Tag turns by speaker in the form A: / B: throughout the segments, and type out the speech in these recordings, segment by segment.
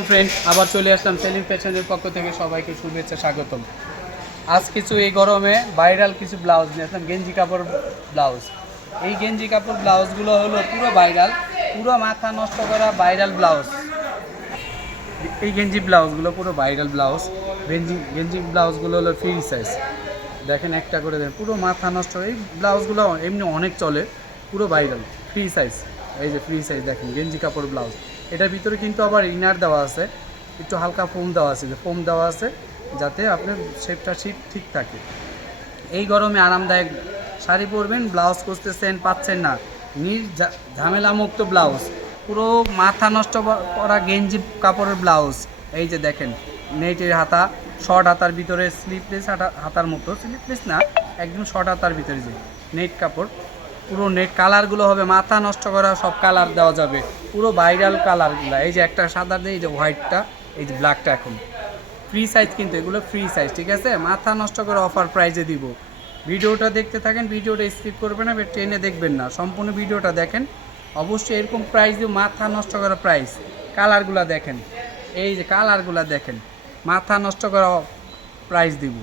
A: Friend আবার চলে আসলাম selling ফ্যাশনের পক্ষ থেকে সবাইকে শুভেচ্ছা, স্বাগতম। আজ কিছু এই গরমে ভাইরাল কিছু ব্লাউজ নিয়ে আসলাম, গেঞ্জি কাপড় ব্লাউজ। এই গেঞ্জি কাপড় ব্লাউজগুলো হলো পুরো ভাইরাল, পুরো মাথা নষ্ট করা ভাইরাল ব্লাউজ। এই গেঞ্জি ব্লাউজগুলো পুরো ভাইরাল ব্লাউজ। গেঞ্জি গেঞ্জি ব্লাউজগুলো হলো ফ্রি সাইজ। দেখেন একটা করে দেন, পুরো মাথা নষ্ট, এই ব্লাউজগুলো এমনি অনেক চলে, পুরো ভাইরাল, ফ্রি সাইজ। এই যে ফ্রি সাইজ, দেখেন গেঞ্জি কাপড় ব্লাউজ। এটার ভিতরে কিন্তু আবার ইনার দেওয়া আছে। একটু হালকা ফোম দেওয়া আছে, যে ফোম দেওয়া আছে, যাতে আপনার শেপটা শীত ঠিক থাকে। এই গরমে আরামদায়ক শাড়ি পরবেন ব্লাউজ খুঁজতেছেন, পাচ্ছেন না। নির ঝামেলামুক্ত ব্লাউজ পুরো মাথা নষ্ট করা গেঞ্জি কাপড়ের ব্লাউজ এই যে দেখেন, নেটের হাতা শর্ট হাতার ভিতরে স্লিপলেস হাতা হাতার মতো। স্লিপলেস না, একদম শর্ট হাতার ভিতরে যে নেট কাপড়। পুরো নেট কালারগুলো হবে, মাথা নষ্ট করা সব কালার দেওয়া যাবে। পুরো ভাইরাল কালারগুলো এই যে একটা সাদা, এই যে হোয়াইটটা এই যে ব্ল্যাকটা এখন। ফ্রি সাইজ কিন্তু, এগুলো ফ্রি সাইজ ঠিক আছে? মাথা নষ্ট করে অফার প্রাইজে দিব। ভিডিওটা দেখতে থাকেন, ভিডিওটা স্কিপ করবেন না ট্রেনে দেখবেন না। সম্পূর্ণ ভিডিওটা দেখেন। অবশ্যই এরকম প্রাইস দিয়ে মাথা নষ্ট করা প্রাইস কালারগুলো দেখেন। এই যে কালারগুলো দেখেন। মাথা নষ্ট করা প্রাইস দিব।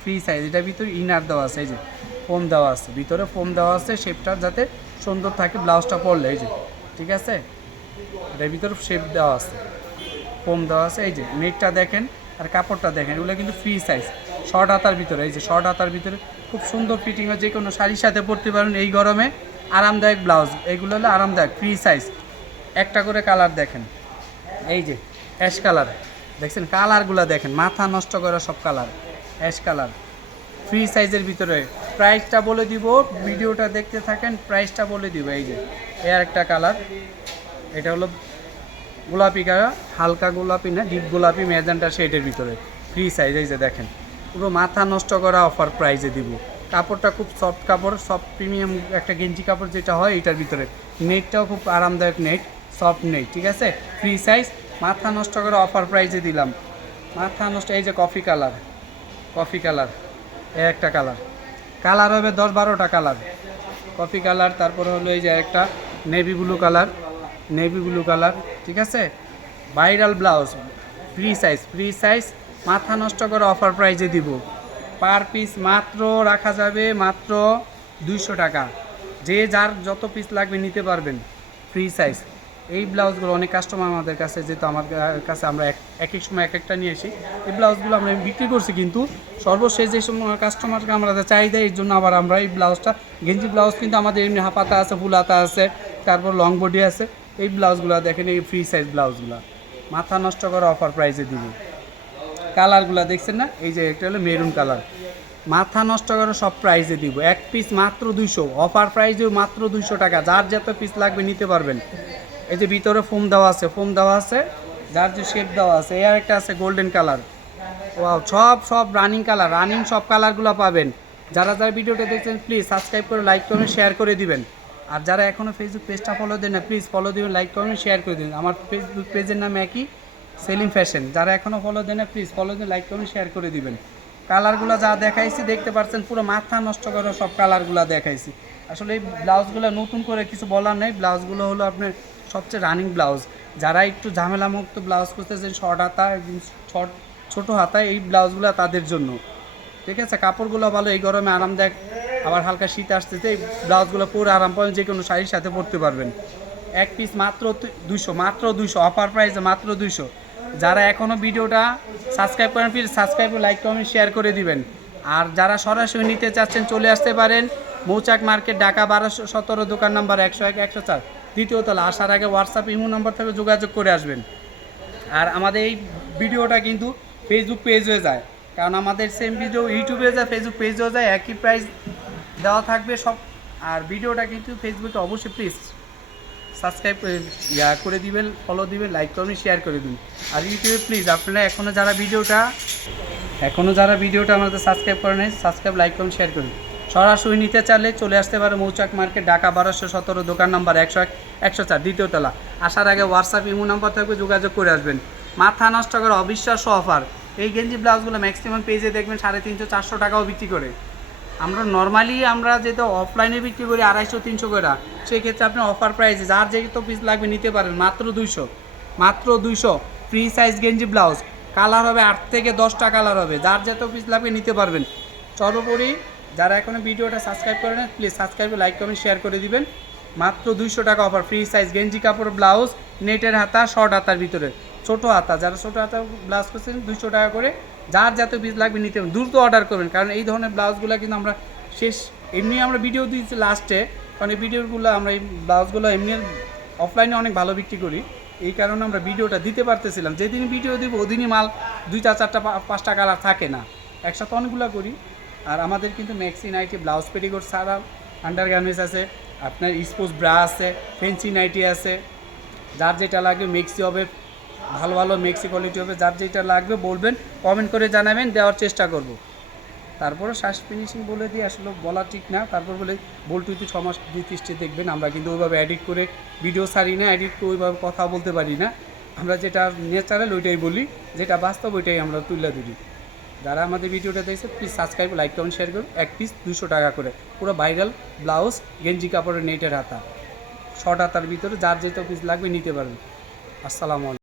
A: ফ্রি সাইজ এটা ভিতরে ইনার দেওয়া আছে, এই যে। ফোম দেওয়া আছে। ভিতরে ফোম দেওয়া আছে শেপটা যাতে সুন্দর থাকে ব্লাউজটা পরলে, এই যে। ঠিক আছে? এটার ভিতরে শেপ দেওয়া আছে। ফোম দেওয়া আছে, এই যে নেটটা দেখেন আর কাপড়টা দেখেন, এগুলো কিন্তু ফ্রি সাইজ শর্ট হাতার ভিতরে, এই যে শর্ট হাতার ভিতরে খুব সুন্দর ফিটিং হয়, যে কোনো শাড়ির সাথে পরতে পারেন এই গরমে। আরামদায়ক ব্লাউজ এগুলো হলো আরামদায়ক ফ্রি সাইজ একটা করে কালার দেখেন। এই যে অ্যাশ কালার দেখছেন? কালারগুলো দেখেন, মাথা নষ্ট করা সব কালার অ্যাশ কালার ফ্রি সাইজের ভিতরে। প্রাইসটা বলে দিব, ভিডিওটা দেখতে থাকেন প্রাইসটা বলে দিব, এই যে। এর একটা কালার। এটা হলো গোলাপি কালার, হালকা গোলাপি না, ডিপ গোলাপি, ম্যাজেন্টা শেডের ভিতরে। ফ্রি সাইজ, এই যে দেখেন। পুরো মাথা নষ্ট করা অফার প্রাইজে দিব। কাপড়টা খুব সফট কাপড়, সফট প্রিমিয়াম একটা গেঞ্জি কাপড় যেটা হয় এটার ভিতরে। নেটটাও খুব আরামদায়ক নেট, সফট নেট, ঠিক আছে? ফ্রি সাইজ, মাথা নষ্ট করা অফার প্রাইজে দিলাম। মাথা নষ্ট, এই যে কফি কালার কফি কালার এ একটা কালার। কালার হবে দশ বারোটা কালার। কফি কালার, তারপরে হলো এই যে একটা navy blue colour navy blue colour ঠিক আছে? Viral blouse free size free size মাথা নষ্ট করে অফার প্রাইজে দিব। পার পিস মাত্র রাখা যাবে মাত্র দুইশো টাকা। যে যার যত পিস লাগবে নিতে পারবেন ফ্রি সাইজ এই ব্লাউজগুলো অনেক কাস্টমার আমাদের কাছে, যেহেতু আমার কাছে আমরা এক এক সময় এক একটা নিয়ে আসি, এই ব্লাউজগুলো আমরা বিক্রি করছি কিন্তু সর্বশেষ যে সময় কাস্টমারকে আমরা চাহিদা, এর জন্য আবার আমরা এই ব্লাউজটা গেঞ্জি ব্লাউজ কিন্তু আমাদের এমনি হাফাতা আছে, ফুল হাতা আছে তারপর লং বডি আছে। এই ব্লাউজগুলো দেখেন, এই ফ্রি সাইজ ব্লাউজগুলো মাথা নষ্ট করা অফার প্রাইসে দিব। কালারগুলো দেখছেন না? এই যে একটা হলো মেরুন কালার মাথা নষ্ট করে সব প্রাইসে দিব। এক পিস মাত্র দুইশো। অফার প্রাইসে মাত্র দুইশো টাকা। যার যত পিস লাগবে নিতে পারবেন। এই যে ভিতরে ফোম দেওয়া আছে ফোম দেওয়া আছে। যার যে শেড দেওয়া আছে এর একটা আছে গোল্ডেন কালার ওয়াও সব সব রানিং কালার রানিং সব কালারগুলো পাবেন। যারা যারা ভিডিওটা দেখছেন প্লিজ সাবস্ক্রাইব করে লাইক করুন শেয়ার করে দিবেন। আর যারা এখনও ফেসবুক পেজটা ফলো দেন না প্লিজ ফলো দিবেন লাইক করুন শেয়ার করে দিন আমার ফেসবুক পেজের নাম একই সেলিম ফ্যাশন যারা এখনও ফলো দেন না প্লিজ ফলো দিন লাইক করুন শেয়ার করে দিবেন। কালারগুলো যা দেখাইছি, দেখতে পাচ্ছেন পুরো মাথা নষ্ট করা সব কালারগুলো দেখাইছি। আসলে এই ব্লাউজগুলো নতুন করে কিছু বলার নেই। ব্লাউজগুলো হলো আপনার সবচেয়ে রানিং ব্লাউজ। যারা একটু ঝামেলামুক্ত ব্লাউজ করতেছেন শর্ট হাতা শর্ট ছোটো হাতা, এই ব্লাউজগুলো তাদের জন্য। ঠিক আছে? কাপড়গুলো ভালো, এই গরমে আরামদায়ক। আবার হালকা শীত আসতেছে এই ব্লাউজগুলো পরে আরাম পাবেন, যে কোনো শাড়ির সাথে পরতে পারবেন। এক পিস মাত্র দুইশো মাত্র দুইশো অফার প্রাইসে মাত্র দুইশো। যারা এখনও ভিডিওটা সাবস্ক্রাইব করেন please subscribe like comment share করে দিবেন। আর যারা সরাসরি নিতে চাচ্ছেন, চলে আসতে পারেন মৌচাক মার্কেট, ঢাকা বারোশো সতেরো, দোকান নাম্বার একশো এক, একশো চার। দ্বিতীয় তলা, আসার আগে হোয়াটসঅ্যাপ ইমো নম্বর থেকে যোগাযোগ করে আসবেন। আর আমাদের এই ভিডিওটা কিন্তু ফেসবুক পেজ হয়ে যায়। কারণ আমাদের সেম ভিডিও ইউটিউবে যায় ফেসবুক পেজেও যায়, একই প্রাইস দেওয়া থাকবে সব। আর ভিডিওটা কিন্তু ফেসবুকে অবশ্যই প্লিজ সাবস্ক্রাইব করে, ইয়া করে দিবেন ফলো দিবেন লাইক করবেন শেয়ার করে দিন আর ইউটিউবে প্লিজ আপনারা এখনও যারা ভিডিওটা এখনও যারা ভিডিওটা আমাদের সাবস্ক্রাইব করে নেয় সাবস্ক্রাইব লাইক করুন শেয়ার করুন। সরাসরি নিতে চাইলে চলে আসতে পারে মৌচাক মার্কেট, ঢাকা বারোশো সতেরো, দোকান নাম্বার একশো এক, একশো চার, দ্বিতীয় তলা। আসার আগে হোয়াটসঅ্যাপ ইমো নাম্বার থাকবে, যোগাযোগ করে আসবেন। মাথা নষ্ট করে অবিশ্বাস্য অফার এই গেঞ্জি ব্লাউজগুলো ম্যাক্সিমাম পেজে দেখবেন সাড়ে তিনশো, চারশো টাকাও বিক্রি করে। আমরা নর্মালি আমরা যেহেতু অফলাইনে বিক্রি করি আড়াইশো, তিনশো করে সেক্ষেত্রে আপনি অফার প্রাইসে যার যেহেতু পিস লাগবে নিতে পারেন মাত্র দুইশো। মাত্র দুইশো। ফ্রি সাইজ গেঞ্জি ব্লাউজ কালার হবে আট থেকে দশটা কালার হবে। যার যত পিস লাগবে নিতে পারবেন। সর্বোপরি যারা এখনও ভিডিওটা সাবস্ক্রাইব করে না please subscribe like comment share করে দিবেন। মাত্র দুইশো টাকা অফার ফ্রি সাইজ গেঞ্জি, কাপড় ব্লাউজ নেটের হাতা শর্ট হাতার ভিতরে। ছোট হাতা, যারা ছোট হাতা ব্লাউজ করছেন, দুইশো টাকা করে যার যত পিস লাগবে নিতে পারবেন দ্রুত অর্ডার করবেন। কারণ এই ধরনের ব্লাউজগুলো কিন্তু আমরা শেষ এমনি আমরা ভিডিও দিয়েছি লাস্টে কারণ এই ভিডিওগুলো আমরা এই ব্লাউজগুলো এমনি অফলাইনে অনেক ভালো বিক্রি করি। এই কারণে আমরা ভিডিওটা দিতে পারতেছিলাম। যেদিন ভিডিও দিব, ওদিনই মাল দুইটা চারটা পাঁচটা কালার থাকে না। একসাথে অনেকগুলো করি। আর আমাদের কিন্তু ম্যাক্সি নাইটি ব্লাউজ পেটিকোট ছাড়া আন্ডার গার্মেন্টস আছে। আপনার স্পোর্টস ব্রা আছে ফেন্সি নাইটি আছে। যার যেটা লাগবে মেক্সি হবে। ভালো ভালো মেক্সি কোয়ালিটি হবে, যার যেটা লাগবে বলবেন কমেন্ট করে জানাবেন, দেওয়ার চেষ্টা করব। তারপরে শ্বাস ফিনিশিং বলে দিয়ে আসলে বলা ঠিক না। তারপর বলে, বল্টু তুই ছমাস দুই তিরিশটি দেখবেন, আমরা কিন্তু ওইভাবে এডিট করে ভিডিও ছাড়ি না এডিট করে ওইভাবে কথা বলতে পারি না। আমরা যেটা ন্যাচারাল ওইটাই বলি, যেটা বাস্তব ওইটাই আমরা তুলে ধরি। যারা আমাদের ভিডিওটা দেখছে please subscribe like comment share করুন। এক পিস দুশো টাকা করে। পুরো ভাইরাল ব্লাউজ গেঞ্জি কাপড়ের নেটের হাতা। শর্ট হাতার ভিতরে যার যেটা পিস লাগবে নিতে পারবেন। আসসালামু আলাইকুম।